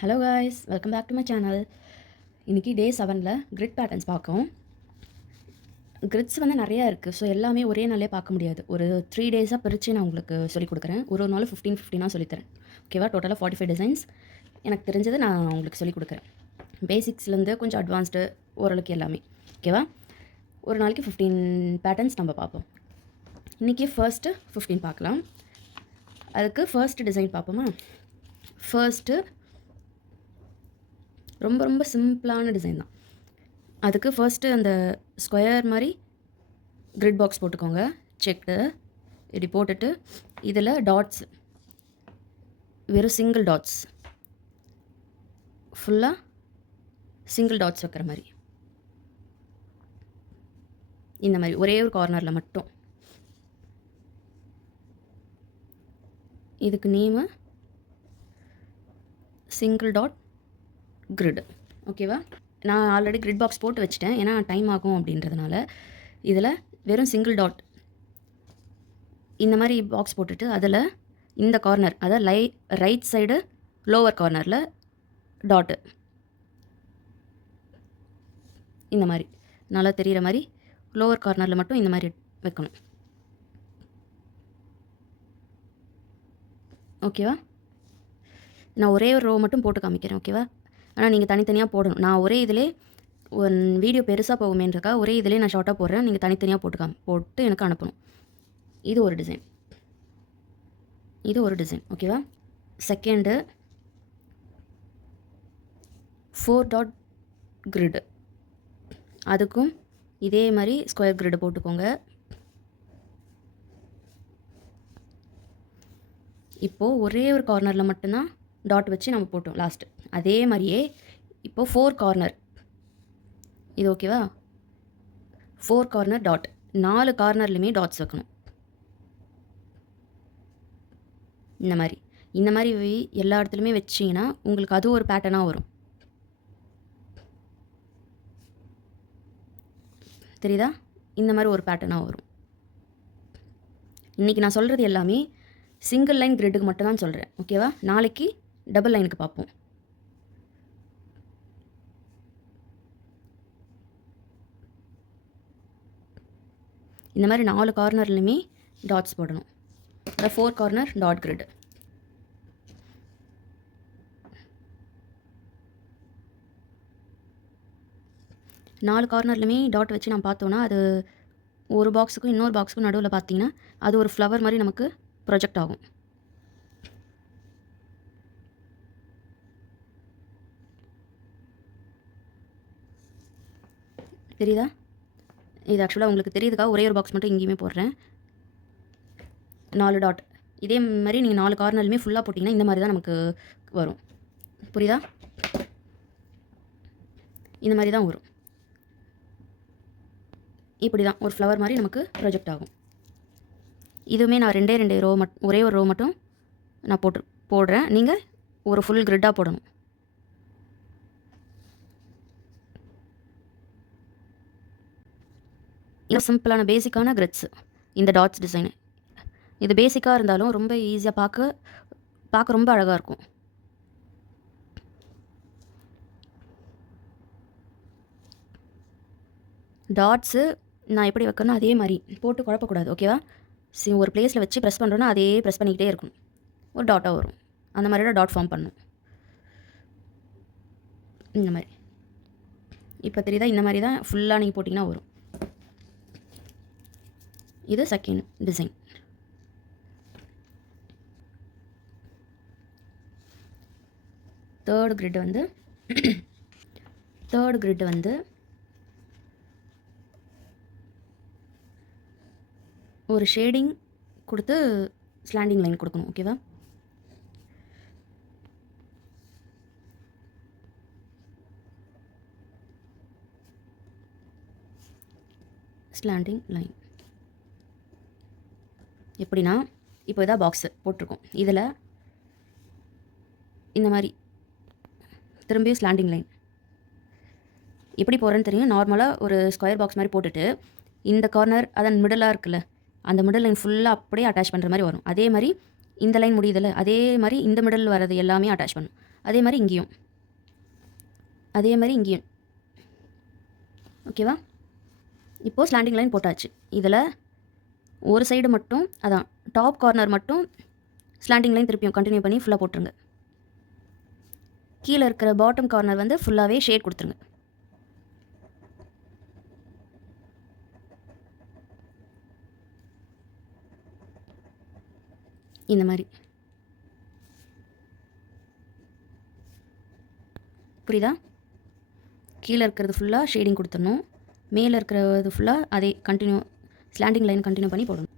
Hello guys, welcome back to my channel. இன்றைக்கி day 7ல் grid patterns பார்க்கும். Grids வந்து நிறையா இருக்குது. ஸோ எல்லாமே ஒரே நாளே பார்க்க முடியாது. ஒரு 3 டேஸாக பிரித்து நான் உங்களுக்கு சொல்லிக் கொடுக்குறேன். ஒரு நாள் 15 சொல்லித்தரேன். ஓகேவா? டோட்டலாக 45 டிசைன்ஸ் எனக்கு தெரிஞ்சது நான் உங்களுக்கு சொல்லிக் கொடுக்குறேன். பேசிக்ஸ்லேருந்து கொஞ்சம் அட்வான்ஸ்டு ஓரளவுக்கு எல்லாமே. ஓகேவா? ஒரு நாளைக்கு 15 பேட்டர்ன்ஸ் நம்ம பார்ப்போம். இன்றைக்கி ஃபர்ஸ்ட்டு 15 பார்க்கலாம். அதுக்கு ஃபர்ஸ்ட் டிசைன் பார்ப்போமா? ஃபர்ஸ்ட்டு ரொம்ப சிம்பிளான டிசைன் தான். அதுக்கு ஃபர்ஸ்ட்டு அந்த ஸ்கொயர் மாதிரி கிரிட் பாக்ஸ் போட்டுக்கோங்க. செக்டு இப்படி போட்டுட்டு இதில் டாட்ஸ், வெறும் சிங்கிள் டாட்ஸ், ஃபுல்லாக சிங்கிள் டாட்ஸ் வைக்கிற மாதிரி, இந்த மாதிரி ஒரே ஒரு கார்னரில் மட்டும். இதுக்கு நேமு சிங்கிள் டாட் கிரிட். ஓகேவா? நான் ஆல்ரெடி கிரிட் பாக்ஸ் போட்டு வச்சுட்டேன், ஏன்னா டைம் ஆகும் அப்படின்றதுனால. இதில் வெறும் சிங்கிள் டாட் இந்த மாதிரி பாக்ஸ் போட்டுட்டு அதில் இந்த கார்னர், அதாவது ரைட் சைடு லோவர் கார்னரில் டாட்டு இந்த மாதிரி நல்லா தெரிகிற மாதிரி லோவர் கார்னரில் மட்டும் இந்த மாதிரி வைக்கணும். ஓகேவா? நான் ஒரே ஒரு ரோ மட்டும் போட்டு காமிக்கிறேன். ஓகேவா? ஆனால் நீங்கள் தனித்தனியாக போடணும். நான் ஒரே இதிலே ஒரு வீடியோ பெருசாக போகுமேன்றக்கா ஒரே இதிலே நான் ஷார்ட்டாக போடுறேன். நீங்கள் தனித்தனியாக போட்டு எனக்கு அனுப்பணும். இது ஒரு டிசைன், இது ஒரு டிசைன். ஓகேவா? Second 4 dot grid. அதுக்கும் இதே மாதிரி ஸ்கொயர் கிரிடு போட்டுக்கோங்க. இப்போது ஒரே ஒரு கார்னரில் மட்டும்தான் டாட் வச்சு நம்ம போட்டோம் லாஸ்ட்டு. அதே மாதிரியே இப்போது 4 கார்னர், இது ஓகேவா? 4 கார்னர் டாட், 4 கார்னர்லையுமே டாட்ஸ் வைக்கணும். இந்த மாதிரி எல்லா இடத்துலையுமே வச்சிங்கன்னா உங்களுக்கு அது ஒரு பேட்டர்னாக வரும். தெரியுதா? இந்த மாதிரி ஒரு பேட்டர்னாக வரும். இன்றைக்கி நான் சொல்கிறது எல்லாமே சிங்கிள் லைன் கிரிட்டுக்கு மட்டும் தான் சொல்கிறேன். ஓகேவா? நாளைக்கு டபுள் லைனுக்கு பார்ப்போம். இந்த மாதிரி 4 கார்னர்லையுமே டாட்ஸ் போடணும். அதாவது 4 கார்னர் டாட் கிரிட். நாலு கார்னர்லையுமே டாட் வச்சு நம்ம பார்த்தோன்னா அது ஒரு பாக்ஸுக்கும் இன்னொரு பாக்ஸுக்கும் நடுவில் பார்த்தீங்கன்னா அது ஒரு ஃப்ளவர் மாதிரி நமக்கு ப்ரொஜெக்ட் ஆகும். தெரியுதா? இது ஆக்சுவலாக உங்களுக்கு தெரியுதுக்கா ஒரே ஒரு பாக்ஸ் மட்டும் இங்கேயுமே போடுறேன். 4 டாட் இதே மாதிரி நீங்கள் 4 கார்னர்லையுமே ஃபுல்லாக போட்டிங்கன்னா இந்த மாதிரி தான் நமக்கு வரும். புரியுதா? இந்த மாதிரி தான் வரும். இப்படி தான் ஒரு ஃப்ளவர் மாதிரி நமக்கு ப்ரொஜெக்ட் ஆகும். இதுவுமே நான் ரெண்டே ரோ ஒரே ஒரு ரோ மட்டும் நான் போடுறேன். நீங்கள் ஒரு ஃபுல் கிரிட்டாக போடணும். இது சிம்பிளான பேசிக்கான கிரிட்ஸ். இந்த டாட்ஸ் டிசைனு இது பேசிக்காக இருந்தாலும் ரொம்ப ஈஸியாக பார்க்க ரொம்ப அழகாக இருக்கும். டாட்ஸு நான் எப்படி வைக்கணும் அதே மாதிரி போட்டு குழப்பக்கூடாது. ஓகேவா? ஒரு பிளேஸில் வச்சு ப்ரெஸ் பண்ணுறோன்னா அதே ப்ரெஸ் பண்ணிக்கிட்டே இருக்கும், ஒரு டாட்டாக வரும். அந்த மாதிரி டாட் ஃபார்ம் பண்ணும். இந்த மாதிரி இப்போ தெரியுதா? இந்த மாதிரி தான் ஃபுல்லாக நீங்கள் போட்டிங்கன்னா வரும். இது செகண்ட் டிசைன். தேர்ட் கிரிட் வந்து ஒரு ஷேடிங் கொடுத்து ஸ்லாண்டிங் லைன் கொடுக்கணும். ஓகேவா? ஸ்லாண்டிங் லைன் எப்படின்னா, இப்போ இதான் பாக்ஸு போட்டிருக்கோம். இதில் இந்த மாதிரி திரும்பியும் ஸ்லாண்டிங் லைன் எப்படி போகிறேன்னு தெரியும். நார்மலாக ஒரு ஸ்கொயர் பாக்ஸ் மாதிரி போட்டுட்டு இந்த கார்னர் அதன் மிடலாக இருக்குல்ல, அந்த மிடல் லைன் ஃபுல்லாக அப்படியே அட்டாச் பண்ணுற மாதிரி வரும். அதே மாதிரி இந்த லைன் முடியுதில்ல, அதே மாதிரி இந்த மிடல் வரது எல்லாமே அட்டாச் பண்ணும். அதே மாதிரி இங்கேயும், அதே மாதிரி இங்கேயும். ஓகேவா? இப்போது ஸ்லாண்டிங் லைன் போட்டாச்சு. இதில் ஒரு சைடு மட்டும், அதான் டாப் கார்னர் மட்டும் ஸ்லாண்டிங் லைன் திருப்பியும் கண்டினியூ பண்ணி ஃபுல்லாக போட்டுருங்க. கீழே இருக்கிற பாட்டம் கார்னர் வந்து ஃபுல்லாகவே ஷேட் கொடுத்துருங்க. இந்த மாதிரி புரியுதா? கீழே இருக்கிறது ஃபுல்லாக ஷேடிங் கொடுத்துடணும். மேலே இருக்கிறது ஃபுல்லாக அதே கண்டினியூ ஸ்லாண்டிங் லைன் கண்டினியூ பண்ணி போடணும்.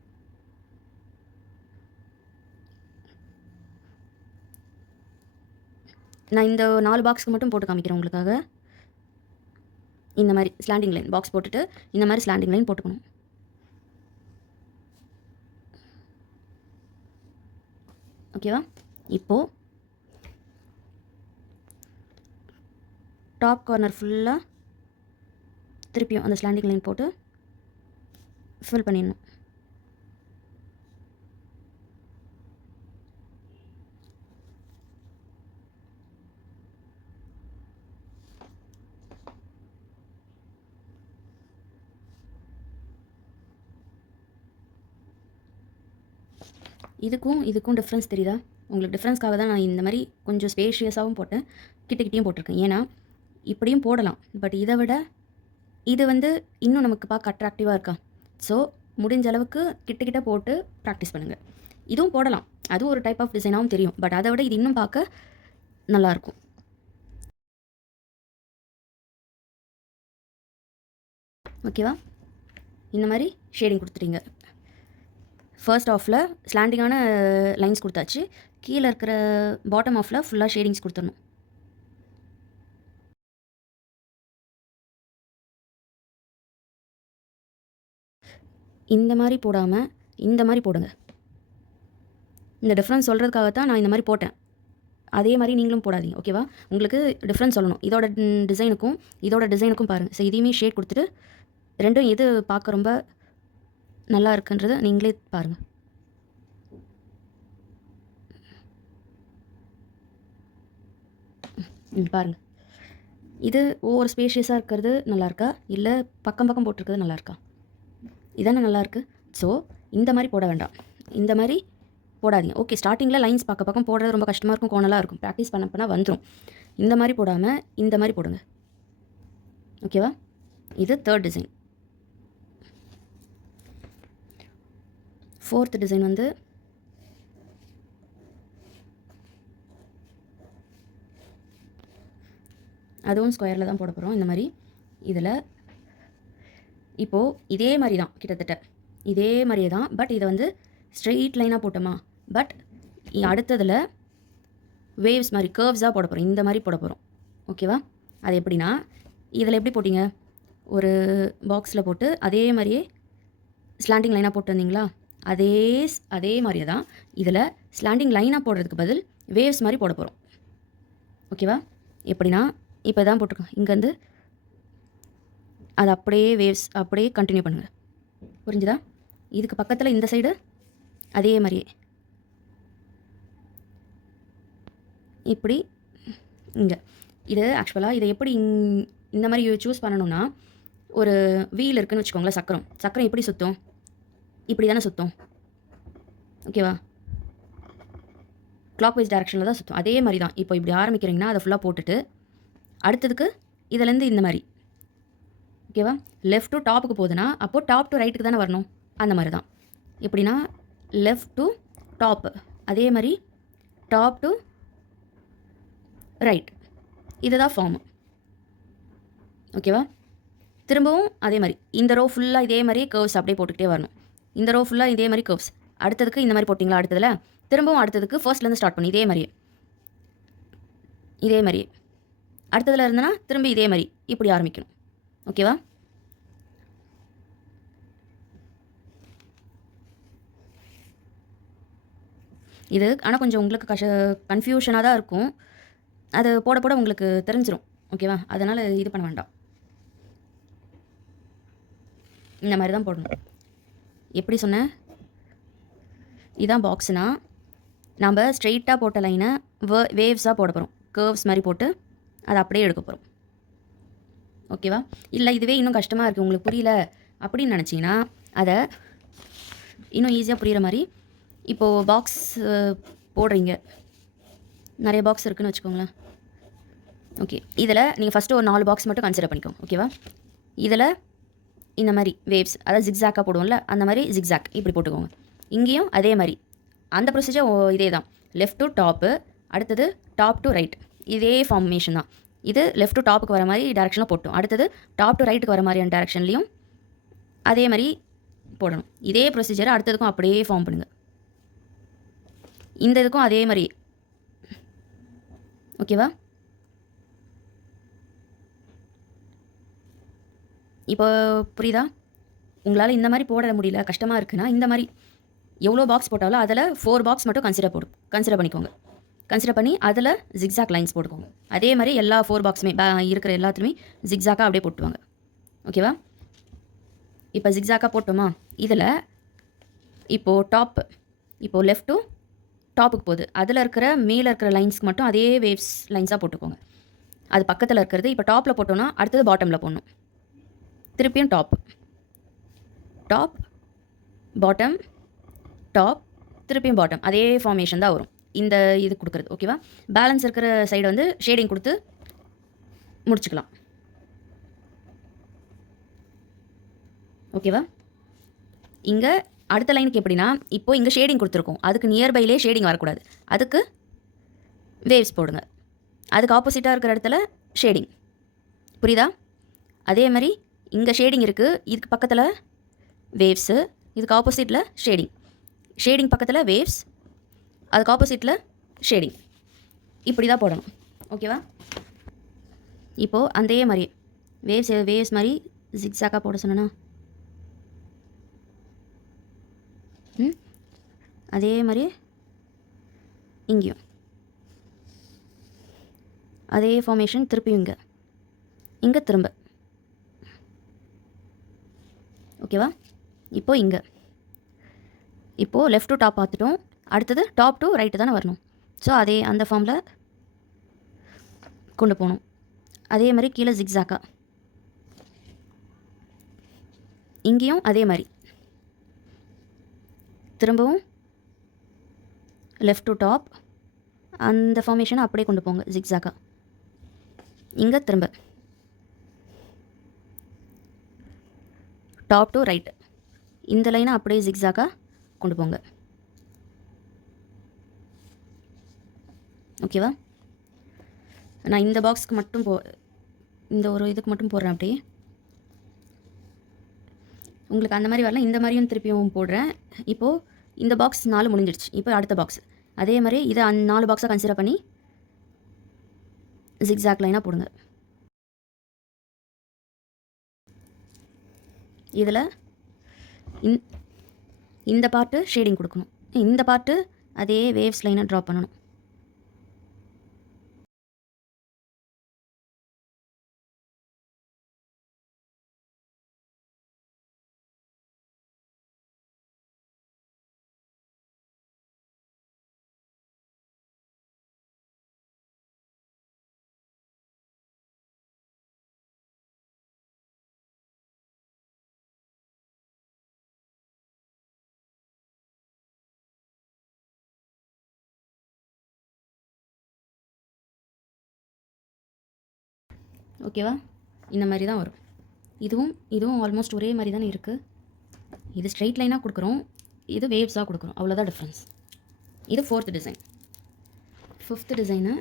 நான் இந்த 4 பாக்ஸ்க்கு மட்டும் போட்டு காமிக்கிறேன் உங்களுக்காக. இந்த மாதிரி ஸ்லாண்டிங் லைன் பாக்ஸ் போட்டுட்டு இந்த மாதிரி ஸ்லாண்டிங் லைன் போட்டுக்கணும். ஓகேவா? இப்போது டாப் கார்னர் ஃபுல்லாக திருப்பியும் அந்த ஸ்லாண்டிங் லைன் போட்டு ஃபில் பண்ணிடணும். இதுக்கும் டிஃப்ரென்ஸ் தெரியுதா? உங்களுக்கு டிஃப்ரென்ஸ்க்காக தான் நான் இந்த மாதிரி கொஞ்சம் ஸ்பேஷியஸாகவும் போட்டேன், கிட்டக்கிட்டையும் போட்டிருக்கேன். ஏன்னா இப்படியும் போடலாம், பட் இதை விட இது வந்து இன்னும் நமக்கு பார்க்க அட்ராக்டிவாக இருக்கா. ஸோ முடிஞ்ச அளவுக்கு கிட்ட போட்டு ப்ராக்டிஸ் பண்ணுங்கள். இதுவும் போடலாம், அதுவும் ஒரு டைப் ஆஃப் டிசைனாகவும் தெரியும், பட் அதை விட இது இன்னும் பார்க்க நல்லாயிருக்கும். ஓகேவா? இந்த மாதிரி ஷேடிங் கொடுத்துட்டீங்க. ஃபர்ஸ்ட் ஆஃபில் ஸ்லாண்டிங்கான லைன்ஸ் கொடுத்தாச்சு. கீழே இருக்கிற பாட்டம் ஆஃபில் ஃபுல்லாக ஷேடிங்ஸ் கொடுத்துடணும். இந்த மாதிரி போடாமல் இந்த மாதிரி போடுங்க. இந்த டிஃப்ரென்ஸ் சொல்கிறதுக்காக தான் நான் இந்த மாதிரி போட்டேன். அதே மாதிரி நீங்களும் போடாதீங்க. ஓகேவா? உங்களுக்கு டிஃப்ரென்ஸ் சொல்லணும். இதோட டிசைனுக்கும் பாருங்கள். ஸோ இதையுமே ஷேட் கொடுத்துட்டு ரெண்டும் எது பார்க்க ரொம்ப நல்லா இருக்குன்றதை நீங்களே பாருங்கள். பாருங்கள், இது ஒவ்வொரு ஸ்பேஷியஸாக இருக்கிறது நல்லாயிருக்கா, இல்லை பக்கம் பக்கம் போட்டிருக்கிறது நல்லாயிருக்கா? இதானே நல்லாயிருக்கு. ஸோ இந்த மாதிரி போட வேண்டாம், இந்த மாதிரி போடாதீங்க. ஓகே, ஸ்டார்டிங்கில் லைன்ஸ் பக்கம் போடுறது ரொம்ப கஷ்டமாக இருக்கும், கோணலாக இருக்கும். ப்ராக்டிஸ் பண்ண வந்துடும். இந்த மாதிரி போடாமல் இந்த மாதிரி போடுங்க. ஓகேவா? இது 3rd டிசைன். 4th டிசைன் வந்து அதுவும் ஸ்கொயரில் தான் போட போகிறோம். இந்த மாதிரி இதில் இப்போது இதே மாதிரி தான், கிட்டத்தட்ட இதே மாதிரியே தான், பட் இதை வந்து ஸ்ட்ரெயிட் லைனாக போட்டோமா, பட் அடுத்ததில் வேவ்ஸ் மாதிரி கர்வ்ஸாக போட போகிறோம். இந்த மாதிரி போட போகிறோம். ஓகேவா? அது எப்படின்னா, இதில் எப்படி போட்டிங்க, ஒரு பாக்ஸில் போட்டு அதே மாதிரியே ஸ்லாண்டிங் லைனாக போட்டு வந்தீங்களா, அதே மாதிரியே தான் இதில் ஸ்லாண்டிங் லைனாக போடுறதுக்கு பதில் வேவ்ஸ் மாதிரி போட போகிறோம். ஓகேவா? எப்படின்னா, இப்போ தான் போட்டிருக்கோம், இங்கேருந்து அது அப்படியே வேவ்ஸ் அப்படியே கண்டினியூ பண்ணுங்கள். புரிஞ்சுதா? இதுக்கு பக்கத்தில் இந்த சைடு அதே மாதிரியே இப்படி இங்கே. இது ஆக்சுவலாக இதை எப்படி இந்த மாதிரி சூஸ் பண்ணணும்னா, ஒரு வீல் இருக்குதுன்னு வச்சுக்கோங்களேன். சக்கரம் எப்படி சுற்றும், இப்படி தானே சுற்றும். ஓகேவா? கிளாக் வைஸ் டைரக்ஷனில் தான் சுற்றும். அதே மாதிரி தான் இப்போ இப்படி ஆரம்பிக்கிறீங்கன்னா அதை ஃபுல்லாக போட்டுட்டு அடுத்ததுக்கு இதுலேருந்து இந்த மாதிரி. ஓகேவா? லெஃப்ட் டு டாப்புக்கு போகுதுன்னா அப்போது டாப் டு ரைட்டுக்கு தானே வரணும். அந்த மாதிரி தான். எப்படின்னா லெஃப்ட் டு டாப்பு, அதே மாதிரி டாப் டு ரைட், இதுதான் ஃபார்மு. ஓகேவா? திரும்பவும் அதே மாதிரி இந்த ரோ ஃபுல்லாக இதே மாதிரி கர்வ்ஸ் அப்படியே போட்டுக்கிட்டே வரணும். இந்த ரோ ஃபுல்லாக இதே மாதிரி கர்வ்ஸ். அடுத்ததுக்கு இந்த மாதிரி போட்டிங்களா, அடுத்ததில் திரும்பவும் அடுத்ததுக்கு ஃபர்ஸ்ட்லேருந்து ஸ்டார்ட் பண்ணி இதே மாதிரியே அடுத்ததில் இருந்தனா திரும்பி இதே மாதிரி இப்படி ஆரம்பிக்கணும். ஓகேவா? இது ஆனால் கொஞ்சம் உங்களுக்கு கன்ஃபியூஷனாக தான் இருக்கும். அது போட போட உங்களுக்கு தெரிஞ்சிடும். ஓகேவா? அதனால் இது பண்ண வேண்டாம். இந்த மாதிரி தான் போடணும். எப்படி சொன்னேன், இதான் பாக்ஸ்னால் நம்ம ஸ்ட்ரெயிட்டாக போட்ட லைனை வேவ்ஸாக போட போகிறோம். கர்வ்ஸ் மாதிரி போட்டு அதை அப்படியே எடுக்க போகிறோம். ஓகேவா? இல்லை இதுவே இன்னும் கஷ்டமாக இருக்குது, உங்களுக்கு புரியல அப்படின்னு நினச்சிங்கன்னா அதை இன்னும் ஈஸியாக புரிகிற மாதிரி இப்போது பாக்ஸ் போடுறீங்க, நிறைய பாக்ஸ் இருக்குதுன்னு வச்சுக்கோங்களேன். ஓகே, இதில் நீங்கள் ஃபஸ்ட்டு ஒரு 4 பாக்ஸ் மட்டும் கன்சிடர் பண்ணிக்கோங்க. ஓகேவா? இதில் இந்த மாதிரி வேவ்ஸ், அதாவது ஜிக்ஸாக்காக போடுவோம்ல, அந்த மாதிரி ஜிக்ஸாக் இப்படி போட்டுக்கோங்க. இங்கேயும் அதே மாதிரி அந்த ப்ரொசீஜர் இதே தான். லெஃப்ட் டு டாப்பு, அடுத்தது டாப் டு ரைட், இதே ஃபார்மேஷன் தான். இது லெஃப்ட் டு டாப்புக்கு வர மாதிரி டேரெக்ஷனில் போட்டோம், அடுத்தது டாப் டு ரைட்டுக்கு வர மாதிரியான டேரெக்ஷன்லேயும் அதே மாதிரி போடணும். இதே ப்ரொசீஜரை அடுத்ததுக்கும் அப்படியே ஃபார்ம் பண்ணுங்கள். இந்த இதுக்கும் அதே மாதிரி. ஓகேவா? இப்போ புரியுதா? உங்களால் இந்த மாதிரி போட முடியல, கஷ்டமாக இருக்குன்னா இந்த மாதிரி எவ்வளோ பாக்ஸ் போட்டாலும் அதில் 4 பாக்ஸ் மட்டும் கன்சிடர் பண்ணிக்கோங்க. கன்சிடர் பண்ணி அதில் ஜிக்ஸாக் லைன்ஸ் போட்டுக்கோங்க. அதே மாதிரி எல்லா 4 பாக்ஸுமே இருக்கிற எல்லாத்துலேயுமே ஜிக்ஸாக்காக அப்படியே போட்டுவாங்க. ஓகேவா? இப்போ ஜிக்ஸாக்காக போட்டோமா, இதில் இப்போது இப்போது லெஃப்ட் டு டாப்புக்கு போகுது, அதில் இருக்கிற மேலே இருக்கிற லைன்ஸ்க்கு மட்டும் அதே வேவ்ஸ் லைன்ஸாக போட்டுக்கோங்க. அது பக்கத்தில் இருக்கிறது இப்போ டாப்பில் போட்டோன்னா அடுத்தது பாட்டமில் போடணும். திருப்பியும் டாப், பாட்டம், டாப், திருப்பியும் பாட்டம், அதே ஃபார்மேஷன் தான் வரும் இந்த இது கொடுக்குறது. ஓகேவா? பேலன்ஸ் இருக்கிற சைடு வந்து ஷேடிங் கொடுத்து முடிச்சுக்கலாம். ஓகேவா? இங்கே அடுத்த லைனுக்கு எப்படின்னா, இப்போது இங்கே ஷேடிங் கொடுத்துருக்கோம், அதுக்கு நியர்பைலே ஷேடிங் வரக்கூடாது, அதுக்கு வேவ்ஸ் போடுங்க. அதுக்கு ஆப்போசிட்டாக இருக்கிற இடத்துல ஷேடிங். புரியுதா? அதே மாதிரி இங்கே ஷேடிங் இருக்குது, இதுக்கு பக்கத்தில் வேவ்ஸு, இதுக்கு ஆப்போசிட்டில் ஷேடிங் பக்கத்தில் வேவ்ஸ், அதுக்கு ஆப்போசிட்டில் ஷேடிங். இப்படி தான் போடணும். ஓகேவா? இப்போது அதே மாதிரி வேவ்ஸ் மாதிரி ஜிக்ஸாக்காக போட சொன்னா அதே மாதிரி இங்கேயும் அதே ஃபார்மேஷன், திருப்பியும் இங்கே திரும்ப. ஓகேவா? இப்போது லெஃப்ட் டு டாப் பார்த்துட்டோம், அடுத்தது டாப் டு ரைட்டு தானே வரணும். ஸோ அதே அந்த ஃபார்மில் கொண்டு போகணும். அதே மாதிரி கீழே ஜிக்ஸாக்கா, இங்கேயும் அதே மாதிரி திரும்பவும் லெஃப்ட் டு டாப், அந்த ஃபார்மேஷனை அப்படியே கொண்டு போங்க ஜிக்ஸாக்கா. இங்கே திரும்ப டாப் டு ரைட்டு, இந்த லைனை அப்படியே ஜிக்ஸாக்காக கொண்டு போங்க. ஓகேவா? நான் இந்த பாக்ஸ்க்கு மட்டும் இந்த ஒரு இதுக்கு மட்டும் போடுறேன் அப்படியே. உங்களுக்கு அந்த மாதிரி வரலாம், இந்த மாதிரியும் திருப்பியும் போடுறேன். இப்போது இந்த பாக்ஸ் 4 முடிஞ்சிடுச்சு. இப்போ அடுத்த பாக்ஸ் அதே மாதிரி இதை 4 பாக்ஸாக கன்சிடர் பண்ணி ஜிக்ஸாக் லைனாக போடுங்க. இதில் இந்த பார்ட்டு ஷேடிங் கொடுக்கணும், இந்த பார்ட்டு அதே வேவ்ஸ் லைனாக ட்ரா பண்ணணும். ஓகேவா? இந்த மாதிரி தான் வரும். இதுவும் ஆல்மோஸ்ட் ஒரே மாதிரி தானே இருக்குது. இது ஸ்ட்ரெயிட் லைனாக கொடுக்குறோம், இது வேவ்ஸாக கொடுக்குறோம், அவ்வளோதான் டிஃப்ரென்ஸ். இது 4th டிசைன். 5th டிசைனு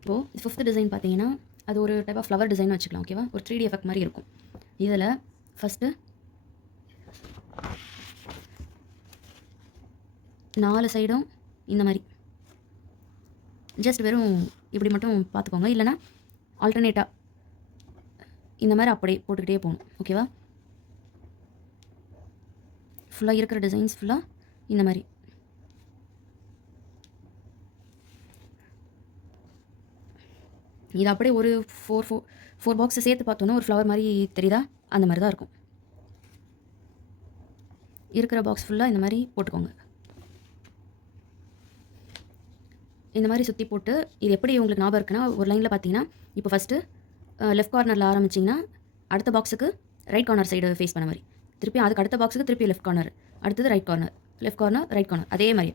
இப்போது 5th டிசைன் பார்த்தீங்கன்னா அது ஒரு டைப் ஆஃப் ஃப்ளவர் டிசைன் வச்சுக்கலாம். ஓகேவா? ஒரு 3D எஃபெக்ட் மாதிரி இருக்கும். இதில் ஃபஸ்ட்டு 4 சைடும் இந்த மாதிரி ஜஸ்ட் வெறும் இப்படி மட்டும் பார்த்துக்கோங்க, இல்லைனா ஆல்டர்னேட்டாக இந்த மாதிரி அப்படியே போட்டுக்கிட்டே போகணும். ஓகேவா? ஃபுல்லாக இருக்கிற டிசைன்ஸ் ஃபுல்லாக இந்த மாதிரி. இது அப்படியே ஒரு ஃபோர் பாக்ஸை சேர்த்து பார்த்தோன்னா ஒரு ஃப்ளவர் மாதிரி தெரியுதா? அந்த மாதிரி தான் இருக்கும். இருக்கிற பாக்ஸ் ஃபுல்லாக இந்த மாதிரி போட்டுக்கோங்க. இந்த மாதிரி சுற்றி போட்டு இது எப்படி உங்களுக்கு ஞாபகம் இருக்குன்னா, ஒரு லைனில் பார்த்தீங்கன்னா, இப்போ ஃபஸ்ட்டு லெஃப்ட் கார்னரில் ஆரம்பிச்சிங்கன்னா அடுத்த பாக்ஸுக்கு ரைட் கார்னர் சைடு ஃபேஸ் பண்ண மாதிரி, திருப்பி அதுக்கு அடுத்த பாக்ஸுக்கு திருப்பி லெஃப்ட் கார்னர், அடுத்தது right corner, left corner, right corner, அதே மாதிரி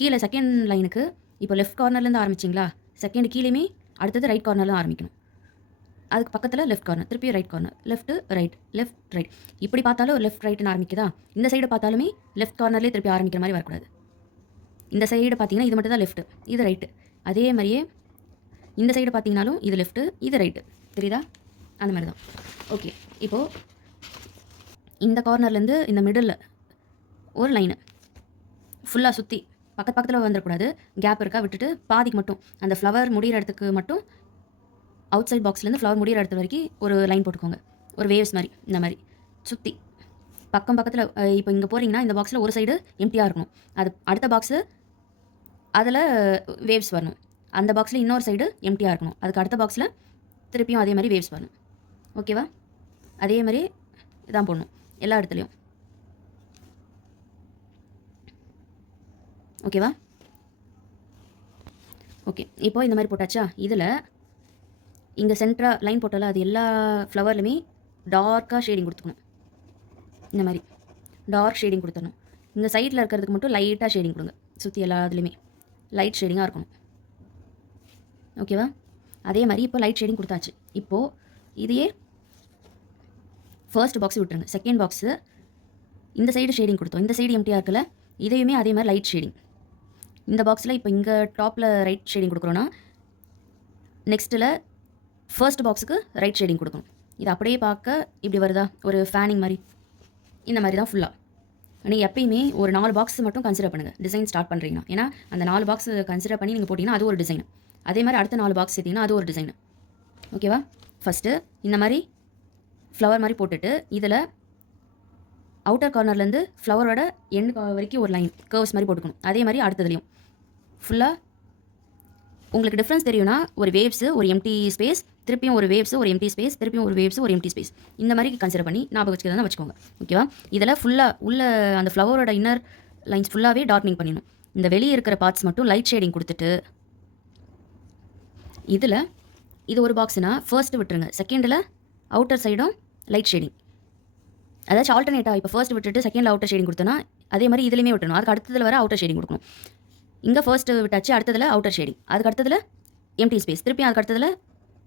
கீழே செகண்ட் லைனுக்கு இப்போ லெஃப்ட் கார்னர்லேருந்து ஆரம்பிச்சிங்களா, செகண்ட் கீழேயுமே அடுத்தது ரைட் கார்னர்லாம் ஆரம்பிக்கணும். அதுக்கு பக்கத்தில் லெஃப்ட் கார்னர், திருப்பி right corner, left right, left right. இப்படி பார்த்தாலும் லெஃப்ட் ரைட்னு ஆரம்பிக்குதா, இந்த சைடு பார்த்தாலுமே லெஃப்ட் கார்னர்லேயே திருப்பி ஆரம்பிக்கிற மாதிரி வரக்கூடாது. இந்த சைடு பார்த்தீங்கன்னா இது மட்டும் தான் லெஃப்ட்டு, இது ரைட்டு. அதே மாதிரியே இந்த சைடு பார்த்தீங்கனாலும் இது லெஃப்ட்டு, இது ரைட்டு. தெரியுதா? அந்த மாதிரி தான். ஓகே, இப்போது இந்த கார்னர்லேருந்து இந்த மிடில் ஒரு லைனு ஃபுல்லாக சுற்றி பக்கத்தில் வந்துடக்கூடாது, கேப் இருக்கா விட்டுட்டு பாதிக்கு மட்டும் அந்த ஃப்ளவர் முடிகிற இடத்துக்கு மட்டும் அவுட் சைட் பாக்ஸ்லேருந்து ஃப்ளவர் முடிகிற இடத்து வரைக்கும் ஒரு லைன் போட்டுக்கோங்க. ஒரு வேவ்ஸ் மாதிரி இந்த மாதிரி சுற்றி பக்கத்தில் இப்போ இங்கே போகிறீங்கன்னா இந்த பாக்ஸில் ஒரு சைடு எம்டியாக இருக்கணும், அது அடுத்த பாக்ஸு அதில் வேவ்ஸ் வரணும், அந்த பாக்ஸில் இன்னொரு சைடு எம்டியாக இருக்கணும், அதுக்கு அடுத்த பாக்ஸில் திருப்பியும் அதே மாதிரி வேவ்ஸ் வரணும். ஓகேவா? அதே மாதிரி இதான் போடணும் எல்லா இடத்துலையும். ஓகேவா? ஓகே, இப்போது இந்த மாதிரி போட்டாச்சா, இதில் இங்கே சென்டராக லைன் போட்டால அது எல்லா ஃப்ளவர்லையுமே டார்க்காக ஷேடிங் கொடுத்துக்கணும். இந்த மாதிரி டார்க் ஷேடிங் கொடுத்துடணும். இங்கே சைடில் இருக்கிறதுக்கு மட்டும் லைட்டாக ஷேடிங் கொடுங்க, சுற்றி எல்லா இதுலேயுமே லைட் ஷேடிங்காக இருக்கணும். ஓகேவா? அதே மாதிரி இப்போ லைட் ஷேடிங் கொடுத்தாச்சு. இப்போது இதையே ஃபர்ஸ்ட் பாக்ஸ் விட்டுருங்க, செகண்ட் பாக்ஸு இந்த சைடு ஷேடிங் கொடுத்தோம், இந்த சைடு எம்டியாக இருக்கல, இதையுமே அதே மாதிரி லைட் ஷேடிங். இந்த பாக்ஸில் இப்போ இங்கே டாப்பில் ரைட் ஷேடிங் கொடுக்குறோன்னா நெக்ஸ்ட்டில் ஃபர்ஸ்ட் பாக்ஸுக்கு ரைட் ஷேடிங் கொடுக்கணும். இது அப்படியே பார்க்க இப்படி வருதா, ஒரு ஃபேனிங் மாதிரி, இந்த மாதிரி தான் ஃபுல்லாக. நீங்கள் எப்பயுமே ஒரு 4 பாக்ஸ் மட்டும் கன்சிடர் பண்ணுங்கள் டிசைன் ஸ்டார்ட் பண்ணுறீங்கன்னா. ஏன்னா அந்த 4 பாக்ஸ் கன்சிடர் பண்ணி நீங்கள் போட்டிங்கன்னா அது ஒரு டிசைன், அதே மாதிரி அடுத்த 4 பாக்ஸ் சேர்த்திங்கன்னா அது ஒரு டிசைன். ஓகேவா? ஃபஸ்ட்டு இந்த மாதிரி ஃப்ளவர் மாதிரி போட்டுட்டு இதில் அவுட்டர் கார்னர்லேருந்து ஃப்ளவரோட எண்ட் வரைக்கும் ஒரு லைன் கர்வ்ஸ் மாதிரி போட்டுக்கணும். அதே மாதிரி அடுத்ததுலையும் ஃபுல்லாக உங்களுக்கு டிஃப்ரென்ஸ் தெரியும்னா ஒரு வேவ்ஸு, ஒரு எம்டி ஸ்பேஸ், திருப்பியும் ஒரு வேவ்ஸு, ஒரு எம்டி ஸ்பேஸ், திருப்பியும் ஒரு வேவ்ஸு, ஒரு எம்டி ஸ்பேஸ், இந்த மாதிரி கன்சிடர் பண்ணி ஞாபகம் வச்சுக்கிறதா வச்சுக்கோங்க. ஓகேவா? இதில் ஃபுல்லாக உள்ள அந்த ஃப்ளவரோட இன்னர் லைன்ஸ் ஃபுல்லாகவே டார்க்னிங் பண்ணிடணும். இந்த வெளியே இருக்கிற பார்ட்ஸ் மட்டும் லைட் ஷேடிங் கொடுத்துட்டு இதில் இது ஒரு பாக்ஸ்னா ஃபர்ஸ்ட்டு விட்டுருங்க, செகண்டில் அவுட்டர் சைடும் லைட் ஷேடிங். அதாச்சும் ஆல்டர்னேட்டாக இப்போ ஃபர்ஸ்ட் விட்டுட்டு செகண்டில் அவுட்டர் ஷேடிங் கொடுத்தோன்னா அதே மாதிரி இதுலையுமே விட்டணும். அதுக்கு அடுத்ததில் வர அவுட்டர் ஷேடிங் கொடுக்கணும். இங்கே ஃபர்ஸ்ட்டு விட்டாச்சு, அடுத்ததில் அவுட்டர் ஷேடிங், அதுக்கு அடுத்ததில் எம்டி ஸ்பேஸ், திருப்பி அதுக்கு அடுத்ததில்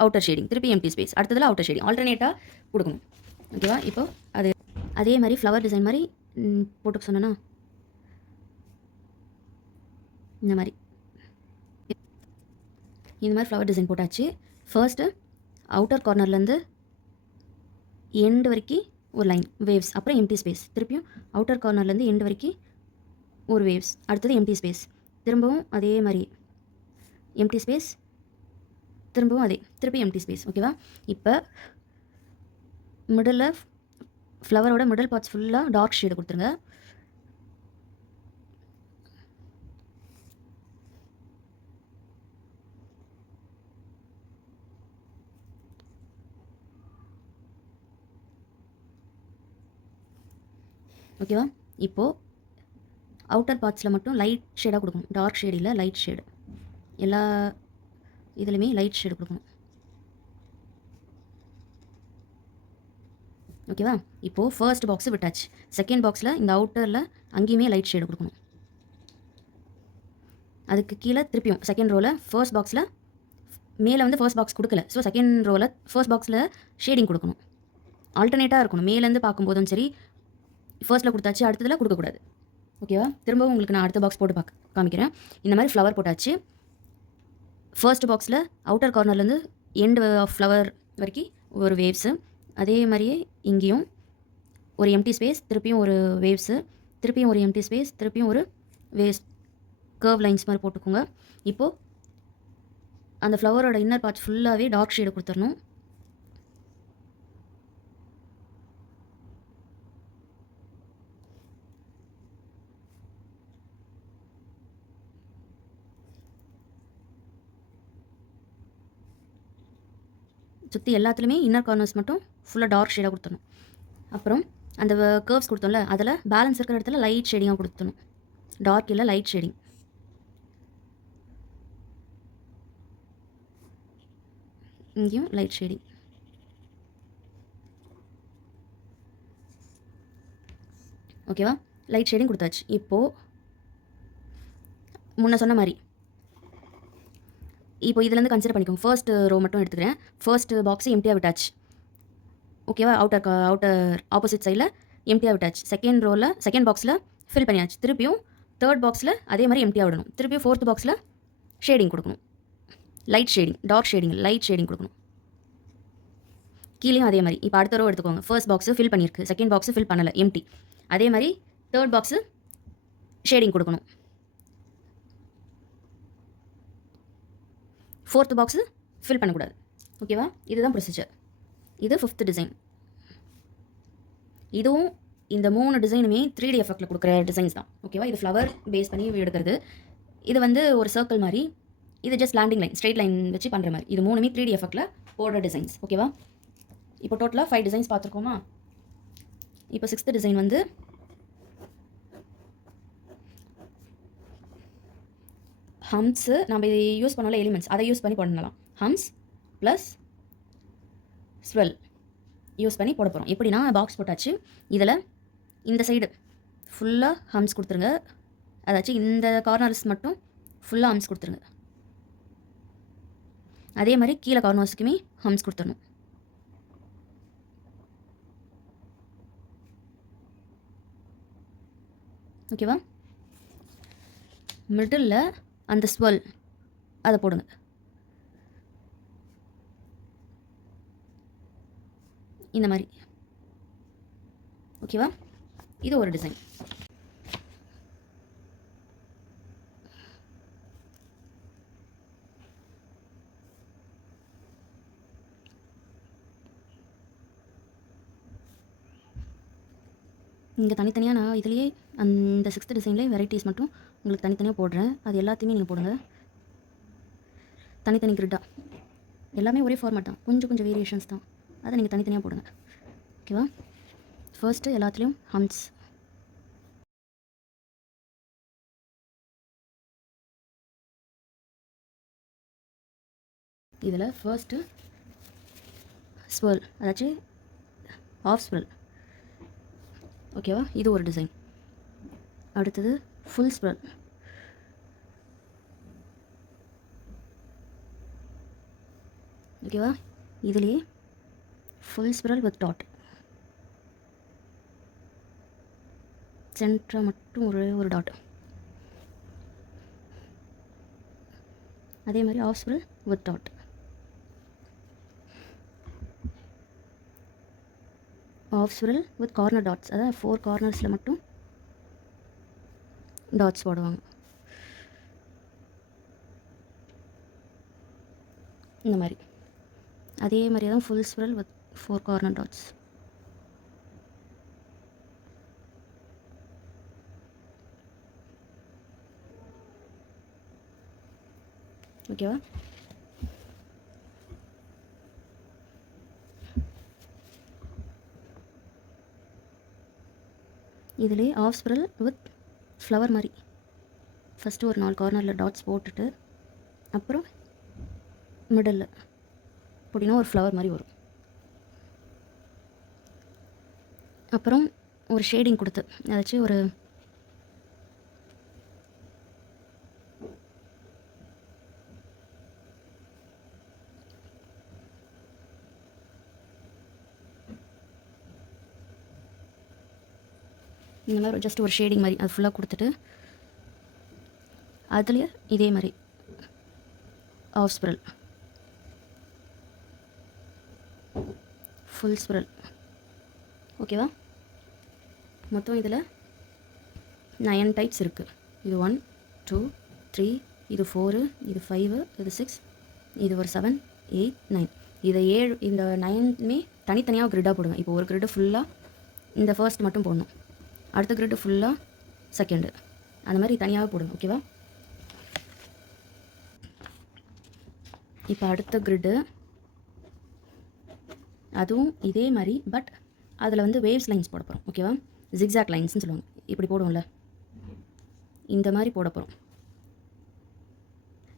அவுட்டர் ஷேடிங், திருப்பி எம்டி ஸ்பேஸ், அடுத்ததில் அவுட்டர் ஷேடிங், ஆல்டர்னேட்டாக கொடுக்கணும். ஓகேவா? இப்போ அது அதே மாதிரி ஃப்ளவர் டிசைன் மாதிரி போட்டுக்க சொன்னேன்னா இந்த மாதிரி ஃப்ளவர் டிசைன் போட்டாச்சு. ஃபர்ஸ்ட்டு அவுட்டர் கார்னர்லேருந்து எண்டு வரைக்கும் ஒரு லைன் வேவ்ஸ், அப்புறம் எம்டி ஸ்பேஸ், திருப்பியும் அவுட்டர் கார்னர்லேருந்து எண்டு வரைக்கும் ஒரு வேவ்ஸ், அடுத்தது எம்டி ஸ்பேஸ், திரும்பவும் அதே மாதிரி எம்டி ஸ்பேஸ், திரும்பவும் அதே திருப்பி எம்டி ஸ்பேஸ். ஓகேவா? இப்போ மிடில் ஃப்ளவரோட மிடில் பார்ட்ஸ் ஃபுல்லாக டார்க் ஷேடு கொடுத்துருங்க. ஓகேவா? இப்போது அவுட்டர் பார்ட்ஸில் மட்டும் லைட் ஷேடாக கொடுக்கணும், டார்க் ஷேடு இல்லை, லைட் ஷேடு. எல்லா இதுலையுமே லைட் ஷேடு கொடுக்கணும். ஓகேவா? இப்போது ஃபர்ஸ்ட் பாக்ஸு விட்டாச்சு, செகண்ட் பாக்ஸில் இந்த அவுட்டரில் அங்கேயுமே லைட் ஷேடு கொடுக்கணும். அதுக்கு கீழே திருப்பியும் செகண்ட் ரோவில் ஃபர்ஸ்ட் பாக்ஸில் மேலே வந்து ஃபர்ஸ்ட் பாக்ஸ் கொடுக்கல, ஸோ செகண்ட் ரோவில் ஃபர்ஸ்ட் பாக்ஸில் ஷேடிங் கொடுக்கணும். ஆல்டர்னேட்டாக இருக்கணும், மேலேருந்து பார்க்கும்போதும் சரி ஃபர்ஸ்ட்டில் கொடுத்தாச்சு அடுத்ததில் கொடுக்கக்கூடாது. ஓகேவா? திரும்பவும் உங்களுக்கு நான் அடுத்த பாக்ஸ் போட்டு காமிக்கிறேன். இந்த மாதிரி ஃப்ளவர் போட்டாச்சு. ஃபர்ஸ்ட் பாக்ஸில் அவுட்டர் கார்னர்லேருந்து எண்டு ஆஃப் ஃப்ளவர் வரைக்கும் ஒரு வேவ்ஸு, அதே மாதிரியே இங்கேயும் ஒரு எம்டி ஸ்பேஸ், திருப்பியும் ஒரு வேவ்ஸு, திருப்பியும் ஒரு எம்டி ஸ்பேஸ், திருப்பியும் ஒரு வேவ்ஸ், கர்வ் லைன்ஸ் மாதிரி போட்டுக்கோங்க. இப்போது அந்த ஃப்ளவரோட இன்னர் பார்ட்ஸ் ஃபுல்லாகவே டார்க் ஷேடு கொடுத்துடணும். சுற்றி எல்லாத்துலேயுமே இன்னர் கார்னர்ஸ் மட்டும் ஃபுல்லாக டார்க் ஷேடாக கொடுத்துடணும். அப்புறம் அந்த கர்வ்ஸ் கொடுத்தோம்ல அதில் பேலன்ஸ் இருக்கிற இடத்துல லைட் ஷேடிங்காக கொடுத்துடணும், டார்க் இல்லை லைட் ஷேடிங். இங்கேயும் லைட் ஷேடிங். ஓகேவா? லைட் ஷேடிங் கொடுத்தாச்சு. இப்போது முன்ன சொன்ன மாதிரி இப்போ இதுலேருந்து கன்சிடர் பண்ணிக்கோங்க. ஃபர்ஸ்ட் ரோ மட்டும் எடுத்துக்கிறேன். ஃபர்ஸ்ட் பாக்ஸ் எம்டியாக விட்டாச்சு. ஓகேவா? அவுட்டர் ஆப்போசிட் சைடில் எம்டியாக விட்டாச்சு. செகண்ட் பாக்ஸில் ஃபில் பண்ணியாச்சு. திருப்பியும் தேர்ட் பாக்ஸில் அதே மாதிரி எம்டியாக விடணும். திருப்பியும் ஃபோர்த் பாக்ஸில் ஷேடிங் கொடுக்கணும். Light shading, dark shading, light shading கொடுக்கணும். கீழேயும் அதே மாதிரி. இப்போ அடுத்த ரோ எடுத்துக்கோங்க. ஃபர்ஸ்ட் பாக்ஸு ஃபில் பண்ணியிருக்கு, செகண்ட் பாக்ஸு ஃபில் பண்ணலை, எம்டி. அதே மாதிரி தேர்ட் பாக்ஸு ஷேடிங் கொடுக்கணும். ஃபோர்த் பாக்ஸு ஃபில் பண்ணக்கூடாது. ஓகேவா? இதுதான் ப்ரொசீஜர். இது 5th டிசைன். இதுவும் இந்த 3 டிசைனுமே 3D எஃபெக்டில் கொடுக்குற டிசைன்ஸ் தான். ஓகேவா? இது ஃப்ளவர் பேஸ் பண்ணி எடுக்கிறது. இது வந்து ஒரு சர்க்கிள் மாதிரி. இது just landing line, straight line வச்சு பண்ணுற மாதிரி. இது 3மே 3D எஃபெக்டில் போடுற டிசைன்ஸ். ஓகேவா? இப்போ டோட்டலாக 5 டிசைன்ஸ் பார்த்துருக்கோமா? இப்போ 6th டிசைன் வந்து ஹம்ஸு. நம்ம இதை யூஸ் பண்ணல எலிமெண்ட்ஸ், அதை யூஸ் பண்ணி பண்ணலாம். ஹம்ஸ் ப்ளஸ் ஸ்வெல் யூஸ் பண்ணி போட போகிறோம். எப்படின்னா பாக்ஸ் போட்டாச்சு. இதில் இந்த சைடு ஃபுல்லாக ஹம்ஸ் கொடுத்துருங்க. அதாச்சும் இந்த கார்னர்ஸ் மட்டும் ஃபுல்லாக ஹம்ஸ் கொடுத்துருங்க. அதே மாதிரி கீழே கார்னர்ஸுக்குமே ஹம்ஸ் கொடுத்துடணும். ஓகேவா? மிடில் அந்த ஸ்வெல் அதை போடுங்க. இந்த மாதிரி. ஓகேவா? இது ஒரு டிசைன். இங்கே தனித்தனியாக நான் இதுலேயே அந்த 6th டிசைன்லேயே வெரைட்டிஸ் மட்டும் உங்களுக்கு தனித்தனியாக போடுறேன். அது எல்லாத்தையுமே நீங்கள் போடுங்க. தனித்தனி கிரிட்டாக எல்லாமே ஒரே ஃபார்மேட் தான், கொஞ்சம் கொஞ்சம் வேரியேஷன்ஸ் தான். அதை நீங்கள் தனித்தனியாக போடுங்க. ஓகேவா? ஃபர்ஸ்ட்டு எல்லாத்துலேயும் ஹம்ஸ். இதில் ஃபர்ஸ்ட்டு ஸ்வெல், அதாச்சும் ஆஃப் ஸ்வெல். ஓகேவா? இது ஒரு டிசைன். அடுத்தது ஃபுல் ஸ்வெல். ஓகேவா? இதுலேயே ஃபுல் ஸ்வெல் வித் டாட். சென்டராக மட்டும் ஒரு டாட். அதே மாதிரி half swirl with dot. Half swirl with corner dots. அதாவது 4 கார்னர்ஸில் மட்டும் டாட்ஸ் போடுவாங்க. இந்த மாதிரி. அதே மாதிரி தான் full swirl with 4 corner dots. ஓகேவா? இதிலே ஆஃப் ஸ்ப்ரெல் வித் ஃப்ளவர் மாதிரி ஃபஸ்ட்டு ஒரு 4 கார்னரில் டாட்ஸ் போட்டுட்டு அப்புறம் மிடலில் அப்படின்னா ஒரு ஃப்ளவர் மாதிரி வரும். அப்புறம் ஒரு ஷேடிங் கொடுத்து ஏதாச்சும் ஒரு இந்த மாதிரி ஜஸ்ட் ஒரு ஷேடிங் மாதிரி அது ஃபுல்லாக கொடுத்துட்டு அதுலேயே இதே மாதிரி ஆஃப் ஸ்ப்ரெல், ஃபுல் ஸ்ப்ரெல். ஓகேவா? மொத்தம் இதில் 9 டைப்ஸ் இருக்குது. இது 1 2 3, இது 4, இது 5, இது 6, இது ஒரு 7 8 9. இதை 7 இந்த 9மே தனித்தனியாக கிரிட்டாக போடுங்க. இப்போ ஒரு கிரிட்டு ஃபுல்லாக இந்த ஃபர்ஸ்ட் மட்டும் போடணும், அடுத்த கிரிட்டு ஃபுல்லாக செகண்டு, அந்த மாதிரி தனியாக போடுங்க. ஓகேவா? இப்போ அடுத்த கிரிட்டு அதுவும் இதே மாதிரி, பட் அதில் வந்து வேவ்ஸ் லைன்ஸ் போட போகிறோம். ஓகேவா? ஜிக்ஸாக் லைன்ஸ்னு சொல்லுவாங்க. இப்படி போடுவோம்ல, இந்த மாதிரி போட போகிறோம்.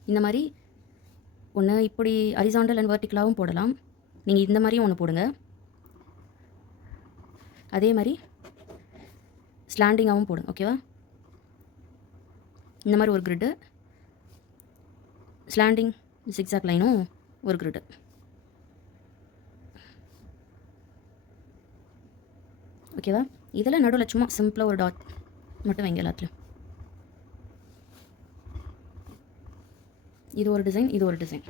இந்த மாதிரி ஒன்று இப்படி ஹரிசாண்டல் அண்ட் வெர்டிக்கலாகவும் போடலாம். நீங்கள் இந்த மாதிரியும் ஒன்று போடுங்க. அதே மாதிரி ஸ்லாண்டிங்காகவும் போடுங்க. ஓகேவா? இந்த மாதிரி ஒரு கிரிட்டு, ஸ்லாண்டிங் ஜிக்ஸாக் லைனும் ஒரு கிரிட்டு. ஓகேவா? இதில் நடுவில் சும்மா சிம்பிளாக ஒரு டாட் மட்டும் வைங்க எல்லாத்துலையும். இது ஒரு டிசைன், இது ஒரு டிசைன்.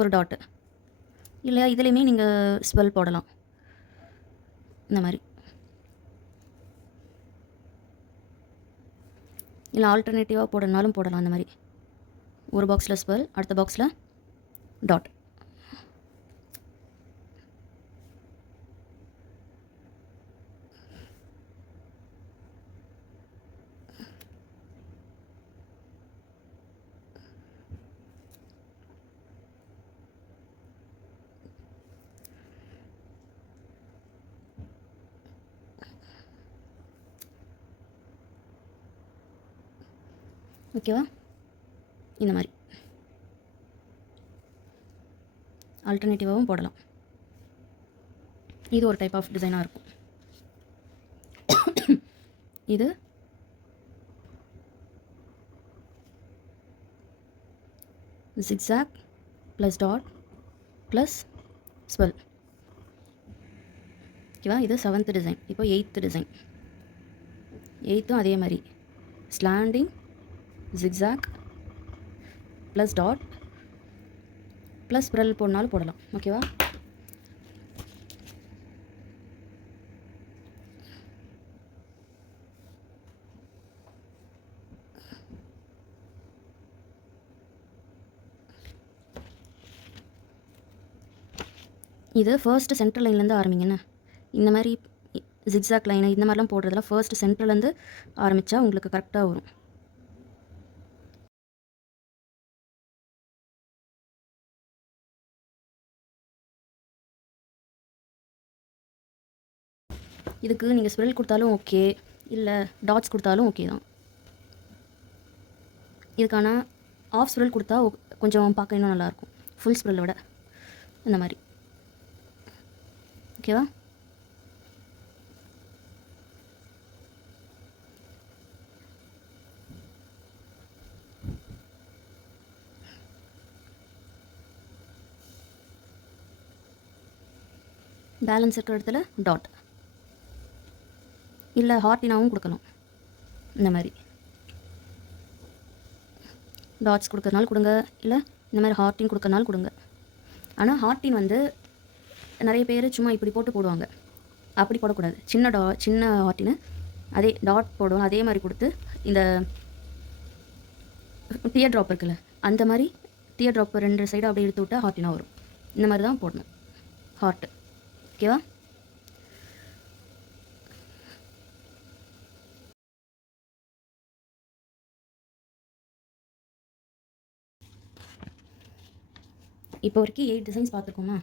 ஒரு டாட்டு இல்லை இதுலேயுமே நீங்கள் ஸ்பெல் போடலாம். இந்த மாதிரி இல்லை ஆல்டர்னேட்டிவாக போடனாலும் போடலாம். அந்த மாதிரி ஒரு பாக்ஸில் ஸ்பெல், அடுத்த பாக்ஸில் டாட். ஓகேவா? இந்த மாதிரி ஆல்டர்னேட்டிவாகவும் போடலாம். இது ஒரு டைப் ஆஃப் டிசைனாக இருக்கும். இது zigzag plus dot plus spell. ஓகேவா? இது 7th டிசைன். இப்போ 8th டிசைன். 8த்தும் அதே மாதிரி slanting zigzag plus dot plus spiral போடனாலும் போடலாம். ஓகேவா? இது ஃபர்ஸ்ட்டு சென்ட்ரல் லைன்லேருந்து ஆரம்பிங்கண்ணே. இந்த மாதிரி ஜிக்ஸாக் லைனு இந்த மாதிரிலாம் போடுறதுல ஃபர்ஸ்ட்டு சென்ட்ரல்லேருந்து ஆரம்பித்தா உங்களுக்கு கரெக்டாக வரும். இதுக்கு நீங்கள் ஸ்ப்ரெல் கொடுத்தாலும் ஓகே, இல்லை டாட்ஸ் கொடுத்தாலும் ஓகே தான். இதுக்கான ஆஃப் ஸ்ப்ரெல் கொடுத்தா கொஞ்சம் பார்க்க இன்னும் நல்லாயிருக்கும் ஃபுல் ஸ்ப்ரெல்லை விட. இந்த மாதிரி. ஓகேவா? பேலன்ஸ் இருக்கிற இடத்துல டாட் இல்லை ஹார்டினாவும் கொடுக்கலாம். இந்த மாதிரி டாட்ஸ் கொடுக்கறனால கொடுங்க, இல்லை இந்த மாதிரி ஹார்டின் கொடுக்கறனால கொடுங்க. ஆனால் ஹார்டின் வந்து நிறைய பேர் சும்மா இப்படி போடுவாங்க. அப்படி போடக்கூடாது. சின்ன ஹார்டின்னு அதே டாட் போடுவோம், அதே மாதிரி கொடுத்து இந்த டியர் ட்ராப் இருக்குல்ல, அந்த மாதிரி டியர் ட்ராப் 2 சைடு அப்படியே எடுத்து விட்டால் ஹார்டினாக வரும். இந்த மாதிரி தான் போடணும் ஹார்ட்டு. ஓகேவா? இப்போ வரைக்கும் 8 டிசைன்ஸ் பார்த்துருக்கோமா?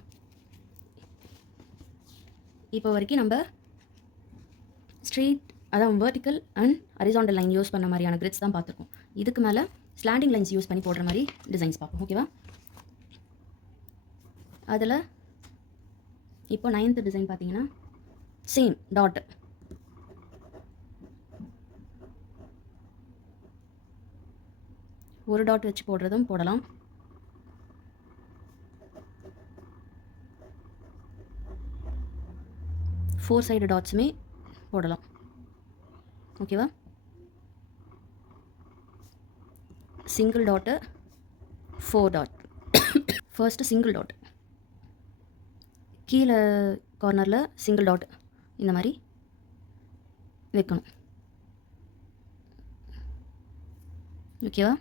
இப்போ வரைக்கும் நம்ம ஸ்ட்ரெயிட், அதான் vertical and horizontal line use பண்ண மாதிரியான கிரிட்ஸ் தான் பார்த்துருக்கோம். இதுக்கு மேலே ஸ்லாண்டிங் லைன்ஸ் யூஸ் பண்ணி போடுற மாதிரி டிசைன்ஸ் பார்ப்போம். ஓகேவா? அதில் இப்போ 9th டிசைன் பார்த்தீங்கன்னா சேம் டாட். ஒரு டாட் வச்சு போடுறதும் போடலாம். ஃபோர் சைடு டாட்ஸுமே போடலாம். ஓகேவா? Single dot, 4 dot. First single dot, கீழே கார்னரில் சிங்கிள் டாட் இந்த மாதிரி வைக்கணும். ஓகேவா?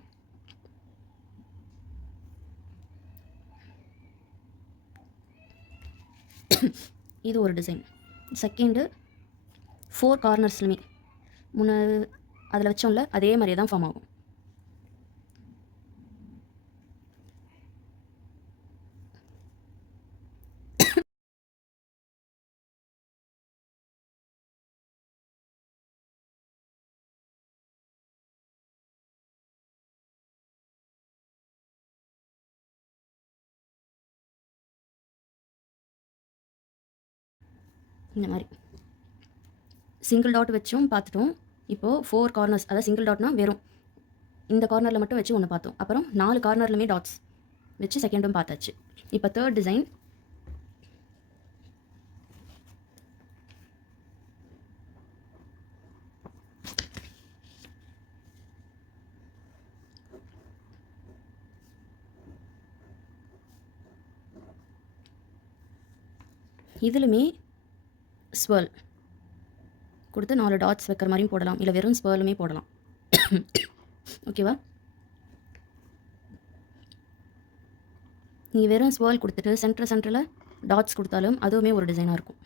இது ஒரு டிசைன். செகண்டு 4 கார்னர்ஸ்லுமே முன்ன அதில் வச்சோம்ல அதே மாதிரியே தான் ஃபார்ம் ஆகும். இந்த மாதிரி சிங்கிள் டாட் வச்சும் பார்த்துட்டோம். இப்போது 4 கார்னர்ஸ், அதாவது சிங்கிள் டாட்னா வெறும் இந்த கார்னரில் மட்டும் வச்சு ஒன்று பார்த்தோம். அப்புறம் 4 கார்னர்லுமே டாட்ஸ் வச்சு செகண்டும் பார்த்தாச்சு. இப்போ தேர்ட் டிசைன். இதுலுமே ஸ்வர்ல் கொடுத்து 4 டாட்ஸ் வைக்கிற மாதிரியும் போடலாம், இல்லை வெறும் ஸ்வர்லுமே போடலாம். ஓகேவா? நீங்கள் வெறும் ஸ்வர்ல் கொடுத்துட்டு சென்டரில் டாட்ஸ் கொடுத்தாலும் அதுவுமே ஒரு டிசைனாக இருக்கும்.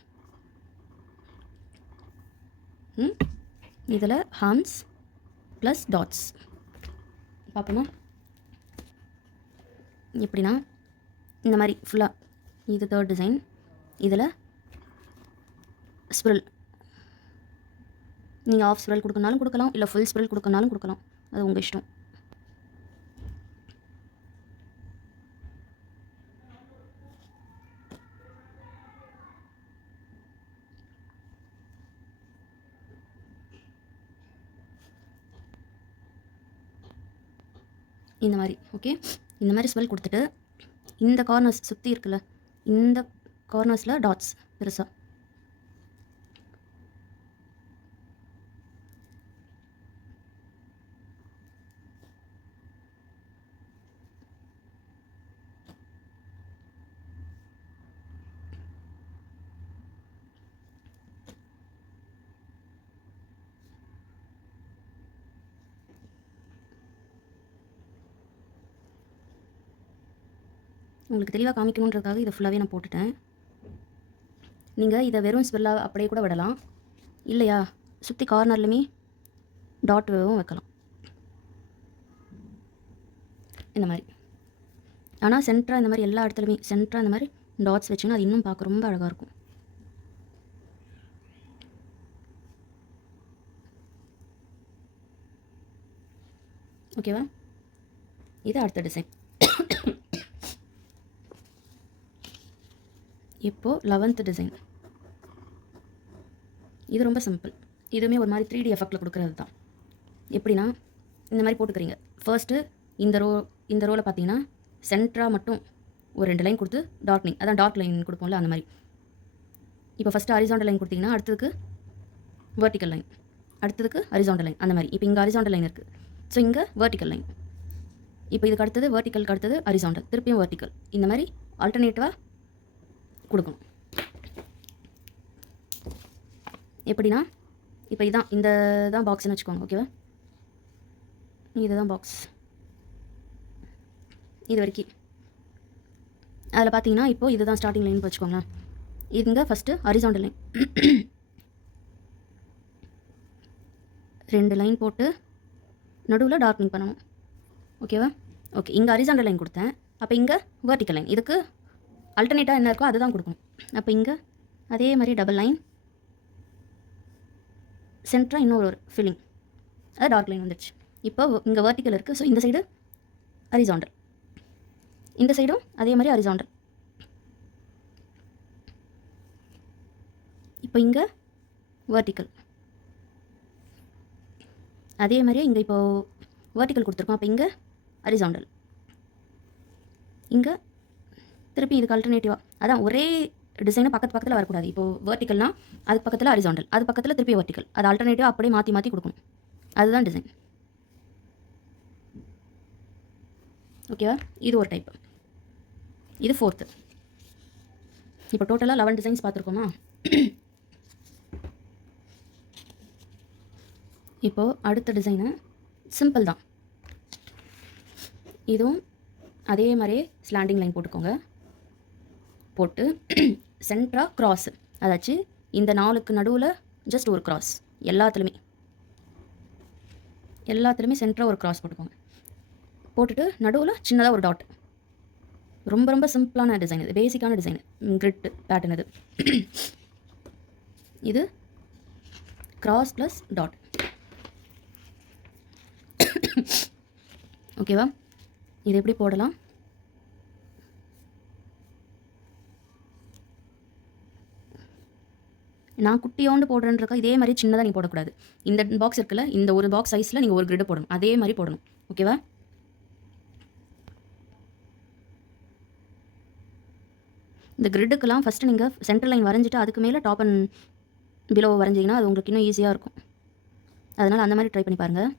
இதில் ஹார்ம்ஸ் ப்ளஸ் டாட்ஸ் பார்ப்போமா? எப்படின்னா இந்த மாதிரி ஃபுல்லாக இது தேர்ட் டிசைன். இதில் ஸ்ப்ரில் நீங்கள் ஆஃப் ஸ்ப்ரில் கொடுக்கனாலும் கொடுக்கலாம், இல்லை ஃபுல் ஸ்ப்ரில் கொடுக்கனாலும் கொடுக்கலாம், அது உங்கள் இஷ்டம். இந்த மாதிரி ஓகே. இந்த மாதிரி ஸ்வெல் கொடுத்துட்டு இந்த கார்னர்ஸ் சுற்றி இருக்குல்ல, இந்த கார்னர்ஸில் டாட்ஸ் பெருசாக உங்களுக்கு தெளிவாக காமிக்கணுன்றதுக்காக இதை ஃபுல்லாகவே நான் போட்டுட்டேன். நீங்கள் இதை வெறும் ஸ்வெல்லாக அப்படியே கூட விடலாம், இல்லையா சுற்றி கார்னர்லையுமே டாட்டும் வைக்கலாம் இந்த மாதிரி. ஆனால் சென்டராக இந்த மாதிரி எல்லா இடத்துலையுமே சென்டராக இந்த மாதிரி டாட்ஸ் வச்சிங்கன்னா அது இன்னும் பார்க்க ரொம்ப அழகாக இருக்கும். ஓகேவா? இது அடுத்த டிசைன். இப்போது 11th டிசைன். இது ரொம்ப சிம்பிள். இதுவுமே ஒரு மாதிரி 3D எஃபெக்டில் கொடுக்குறது தான். எப்படின்னா இந்த மாதிரி போட்டுக்கிறீங்க. ஃபர்ஸ்ட்டு இந்த ரோவில் பார்த்தீங்கன்னா சென்டராக மட்டும் ஒரு 2 லைன் கொடுத்து டார்க்னிங், அதான் டார்க் லைன் கொடுப்போம்ல அந்த மாதிரி. இப்போ ஃபஸ்ட்டு ஹரிசாண்டல் லைன் கொடுத்தீங்கன்னா அடுத்ததுக்கு வெர்டிக்கல் லைன், அடுத்ததுக்கு ஹரிசாண்டல் லைன், அந்த மாதிரி. இப்போ இங்கே ஹரிசாண்டல் லைன் இருக்குது, ஸோ இங்கே வெர்டிக்கல் லைன். இப்போ இதுக்கு அடுத்தது வெர்டிக்கலுக்கு அடுத்தது ஹரிசாண்டல், திருப்பியும் வெர்டிக்கல், இந்த மாதிரி ஆல்டர்னேட்டிவாக கொடுக்கணும். எப்படின்னா இப்போ இதான் இந்த தான் பாக்ஸ்னு வச்சுக்கோங்க. ஓகேவா? இதுதான் பாக்ஸ். இது வரைக்கும் அதில் பார்த்தீங்கன்னா இப்போது இதுதான் ஸ்டார்டிங் லைன் வச்சுக்கோங்களேன். இதுங்க ஃபஸ்ட்டு ஹரிசாண்டல் லைன் 2 லைன் போட்டு நடுவில் டார்க்னிங் பண்ணணும். ஓகேவா? ஓகே. இங்கே ஹரிசாண்டல் லைன் கொடுத்தேன், அப்போ இங்கே வெர்டிக்கல் லைன், இதுக்கு அல்டர்னேட்டாக என்ன இருக்கோ அதுதான் கொடுக்கணும். அப்போ இங்கே அதே மாதிரி டபுள் லைன், சென்டராக இன்னொரு ஒரு ஃபில்லிங், அது டார்க் லைன் வந்துடுச்சு. இப்போ இங்கே வெர்டிக்கல் இருக்குது, ஸோ இந்த சைடு ஹரிசாண்டல், இந்த சைடும் அதே மாதிரி ஹரிசாண்டல். இப்போ இங்கே வெர்டிக்கல், அதே மாதிரியே இங்கே இப்போது வெர்டிக்கல் கொடுத்துருக்கோம், அப்போ இங்கே ஹரிசாண்டல், இங்கே திருப்பி இதுக்கு அல்டர்னேட்டிவாக, அதான் ஒரே டிசைனை பக்கத்தில் வரக்கூடாது. இப்போது வெர்டிக்கல்னால் அதுக்கு பக்கத்தில் ஹரிசாண்டல், அது பக்கத்தில் திருப்பி வெர்டிக்கல், அது ஆல்டர்னேட்டிவாக அப்படியே மாற்றி கொடுக்கணும். அதுதான் டிசைன். ஓகேவா? இது ஒரு டைப்பு. இது 4th. இப்போ டோட்டலாக 11 டிசைன்ஸ் பார்த்துருக்கோமா? இப்போது அடுத்த டிசைனு சிம்பிள் தான். இதுவும் அதே மாதிரியே ஸ்லாண்டிங் லைன் போட்டுக்கோங்க. போட்டு சென்டராக க்ராஸ், அதாச்சு இந்த 4க்கு நடுவில் ஜஸ்ட் ஒரு கிராஸ். எல்லாத்துலேயுமே சென்டராக ஒரு கிராஸ் போட்டுக்கோங்க. போட்டுட்டு நடுவில் சின்னதாக ஒரு டாட். ரொம்ப ரொம்ப சிம்பிளான டிசைன் இது, பேசிக்கான டிசைன், கிரிட் பேட்டர்ன் இது. இது கிராஸ் ப்ளஸ் டாட். ஓகேவா? இது எப்படி போடலாம்? நான் குட்டியோண்டு போடுறேன்றக்கா இதே மாதிரி சின்னதாக நீ போடக்கூடாது. இந்த பாக்ஸ் இருக்குல்ல, இந்த ஒரு பாக்ஸ் சைஸில் நீங்கள் ஒரு கிரிட் போடணும். அதே மாதிரி போடணும். ஓகேவா? இந்த கிரிட்டுக்கெல்லாம் ஃபஸ்ட்டு நீங்கள் சென்டர் லைன் வரைஞ்சிட்டு அதுக்கு மேலே டாப் அண்ட் பிலோ வரைஞ்சிங்கன்னா அது உங்களுக்கு இன்னும் ஈஸியாக இருக்கும். அதனால் அந்த மாதிரி ட்ரை பண்ணி பாருங்கள்.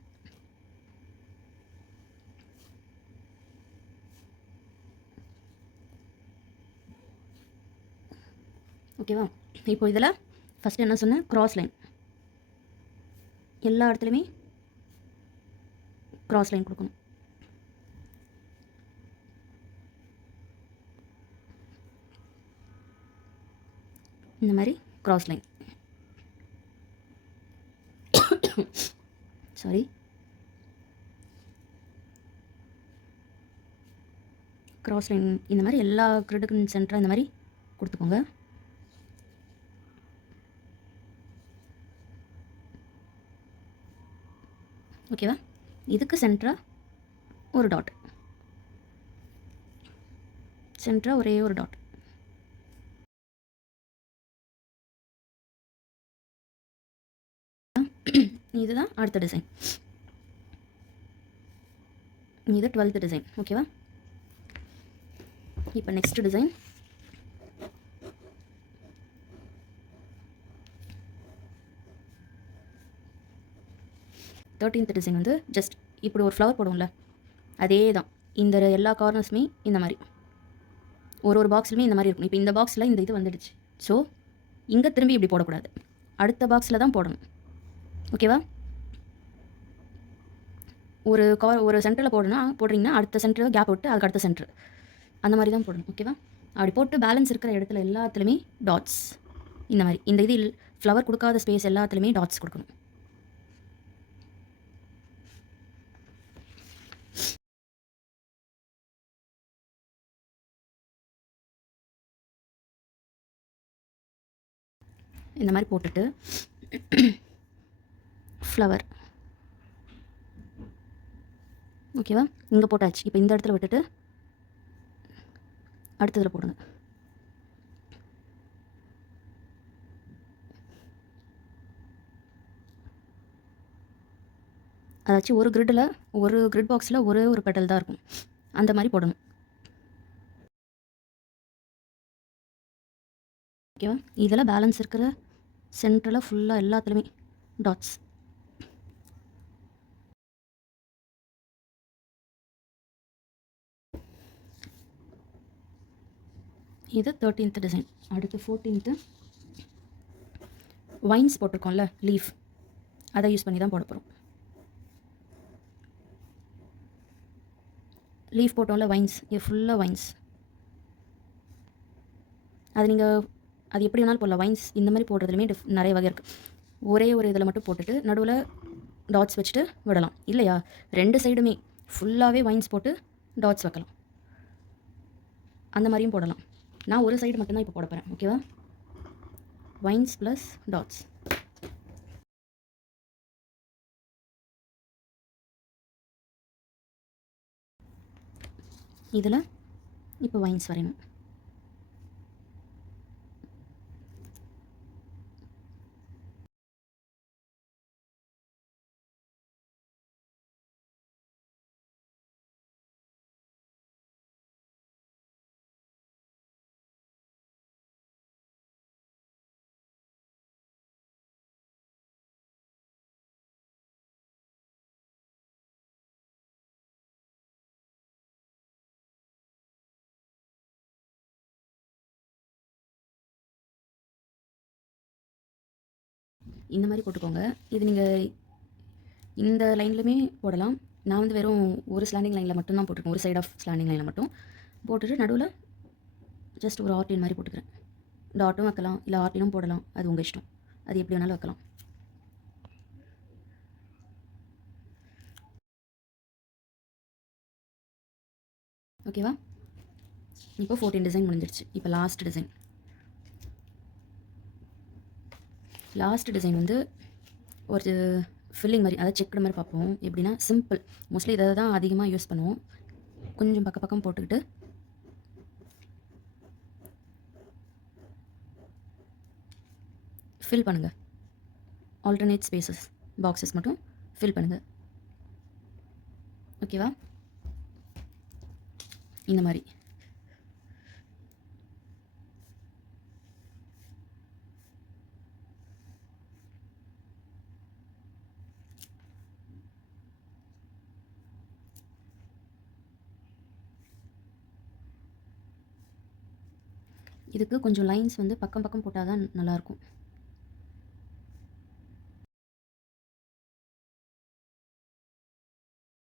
ஓகேவா? இப்போ இதில் ஃபஸ்ட்டு என்ன சொன்னேன்? Cross line. எல்லா இடத்துலையுமே க்ராஸ் லைன் கொடுக்கணும். இந்த மாதிரி cross line. Sorry, cross line இந்த மாதிரி எல்லா கிரிட்டுக்கும் சென்டராக இந்த மாதிரி கொடுத்துக்கோங்க. ஓகேவா? இதுக்கு சென்டராக ஒரு டாட், சென்டராக ஒரே ஒரு டாட். இதுதான் அடுத்த டிசைன். இது 12th டிசைன். ஓகேவா? இப்போ நெக்ஸ்ட் டிசைன். தேர்ட்டீன்த் டிசைன் வந்து ஜஸ்ட் இப்படி ஒரு ஃப்ளவர் போடுவோம்ல, அதே தான். இந்த எல்லா கார்னர்ஸுமே இந்த மாதிரி ஒரு பாக்ஸ்லையுமே இந்த மாதிரி இருக்கும். இப்போ இந்த பாக்ஸில் இந்த இது வந்துடுச்சு. ஸோ இங்கே திரும்பி இப்படி போடக்கூடாது, அடுத்த பாக்ஸில் தான் போடணும். ஓகேவா? ஒரு சென்டரில் போடுறீங்கன்னா அடுத்த சென்டர் கேப் விட்டு அதுக்கு அடுத்த சென்டர், அந்த மாதிரி தான் போடணும். ஓகேவா? அப்படி போட்டு பேலன்ஸ் இருக்கிற இடத்துல எல்லாத்துலேயுமே டாட்ஸ். இந்த மாதிரி இந்த இது ஃப்ளவர் கொடுக்காத ஸ்பேஸ் எல்லாத்துலேயுமே டாட்ஸ் கொடுக்கணும். இந்த மாதிரி போட்டுட்டு ஃப்ளவர். ஓகேவா? இங்கே போட்டாச்சு. இப்போ இந்த இடத்துல விட்டுட்டு அடுத்ததில் போடுங்க. அதாச்சும் ஒரு கிரிட் பாக்ஸில் ஒரே ஒரு பெட்டல் தான் இருக்கும், அந்த மாதிரி போடணும். ஓகேவா? இதில் பேலன்ஸ் இருக்கிற சென்டரில் ஃபுல்லாக எல்லாத்துலேயுமே டாட்ஸ். இது 13th டிசைன். அடுத்து 14th வைன்ஸ் போட்டிருக்கோம்ல, லீஃப், அதை யூஸ் பண்ணி தான் போட போகிறோம். லீஃப் போட்டோம்ல, வைன்ஸ், இது ஃபுல்லாக வைன்ஸ். அது எப்படி வேணாலும் போடலாம். வைன்ஸ் இந்த மாதிரி போடுறதுலையுமே நிறைய வகை இருக்குது. ஒரே ஒரு இதில் மட்டும் போட்டுட்டு நடுவில் டாட்ஸ் வச்சுட்டு விடலாம். இல்லையா, ரெண்டு சைடுமே ஃபுல்லாகவே வைன்ஸ் போட்டு டாட்ஸ் வைக்கலாம். அந்த மாதிரியும் போடலாம். நான் ஒரு சைடு மட்டும்தான் இப்போ போட போகிறேன். ஓகேவா? Vines plus dots. இதில் இப்போ வைன்ஸ் வரையணும். இந்த மாதிரி போட்டுக்கோங்க. இது நீங்கள் இந்த லைன்லையுமே போடலாம். நான் வந்து வெறும் ஒரு ஸ்லாண்டிங் லைனில் மட்டும்தான் போட்டிருக்கேன். ஒரு சைட் ஆஃப் ஸ்லாண்டிங் லைனில் மட்டும் போட்டுட்டு நடுவில் ஜஸ்ட் ஒரு ஆர்டின் மாதிரி போட்டுக்கிறேன். டாட்டும் வைக்கலாம், இல்லை ஆர்டினும் போடலாம், அது உங்கள் இஷ்டம். அது எப்படி வேணாலும் வைக்கலாம். ஓகேவா? இப்போ 14 டிசைன் முடிஞ்சிருச்சு. இப்போ லாஸ்ட் டிசைன் வந்து ஒரு ஃபில்லிங் மாதிரி, அதாவது செக்குடு மாதிரி பார்ப்போம். எப்படின்னா சிம்பிள், மோஸ்ட்லி இதை தான் அதிகமாக யூஸ் பண்ணுவோம். கொஞ்சம் பக்கம் போட்டுக்கிட்டு ஃபில் பண்ணுங்கள். ஆல்டர்னேட் ஸ்பேசஸ் பாக்ஸஸ் மட்டும் ஃபில் பண்ணுங்கள். ஓகேவா? இந்த மாதிரி இதுக்கு கொஞ்சம் லைன்ஸ் வந்து பக்கம் போட்டால் தான் நல்லாயிருக்கும்.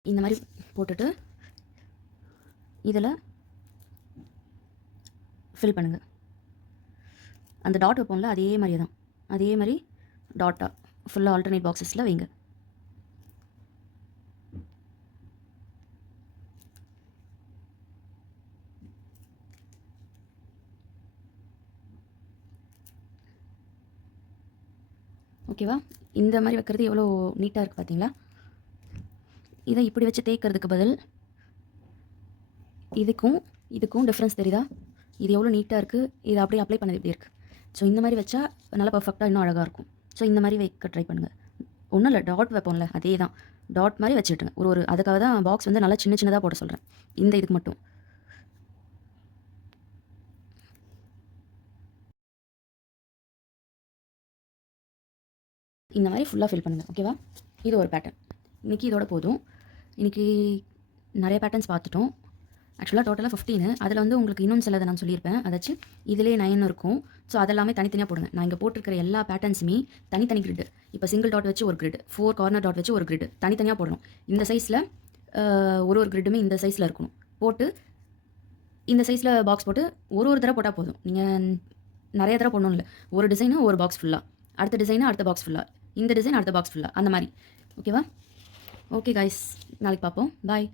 இந்த மாதிரி போட்டுட்டு இதில் ஃபில் பண்ணுங்கள். அந்த டாட் வைப்போம்ல, அதே மாதிரி தான், அதே மாதிரி டாட்டாக ஃபுல்லாக ஆல்டர்னேட் பாக்ஸஸில் வைங்க. ஓகேவா? இந்த மாதிரி வைக்கிறது எவ்வளோ நீட்டாக இருக்குது பார்த்தீங்களா? இதை இப்படி வச்சு தேய்க்கிறதுக்கு பதில் இதுக்கும் டிஃப்ரென்ஸ் தெரியுதா? இது எவ்வளோ நீட்டாக இருக்குது, இதை அப்படியே அப்ளை பண்ணது எப்படி இருக்குது. ஸோ இந்த மாதிரி வச்சா நல்லா பர்ஃபெக்டாக இன்னும் அழகாக இருக்கும். ஸோ இந்த மாதிரி வைக்க ட்ரை பண்ணுங்கள். ஒன்றும் இல்லை, டாட் வைப்போம்ல அதே தான், டாட் மாதிரி வச்சுட்டுங்க. ஒரு அதுக்காக தான் பாக்ஸ் வந்து நல்லா சின்னதாக போட சொல்கிறேன், இந்த இதுக்கு மட்டும். இந்த மாதிரி ஃபுல்லாக ஃபில் பண்ணுங்கள். ஓகேவா? இது ஒரு பேட்டர்ன். இன்றைக்கி இதோட போதும். இன்றைக்கி நிறைய பேட்டர்ன்ஸ் பார்த்துட்டோம். ஆக்சுவலாக டோட்டலாக 15. அதில் வந்து உங்களுக்கு இன்னும் சிலதை நான் சொல்லியிருப்பேன். அதாச்சு இதிலே 9 இருக்கும். ஸோ அதெல்லாமே தனித்தனியாக போடுங்க. நான் இங்கே போட்டிருக்கிற எல்லா பேட்டர்ன்ஸுமே தனித்தனி கிரிட். இப்போ சிங்கிள் டாட் வச்சு ஒரு கிரிட், 4 கார்னர் டாட் வச்சு ஒரு கிரிட், தனித்தனியாக போடணும். இந்த சைஸில் ஒரு கிரிட்டுமே இந்த சைஸில் இருக்கணும். போட்டு இந்த சைஸில் பாக்ஸ் போட்டு ஒரு தடவை போட்டால் போதும். நீங்கள் நிறைய தடவை போடணும் இல்லை. ஒரு டிசைனாக ஒரு பாக்ஸ் ஃபுல்லாக, அடுத்த டிசைனாக அடுத்த பாக்ஸ் ஃபுல்லாக, இந்த டிசைன் அடுத்த பாக்ஸ் ஃபுல்லாக, அந்த மாதிரி. ஓகேவா? ஓகே கைஸ், நாளைக்கு பார்ப்போம். பாய்.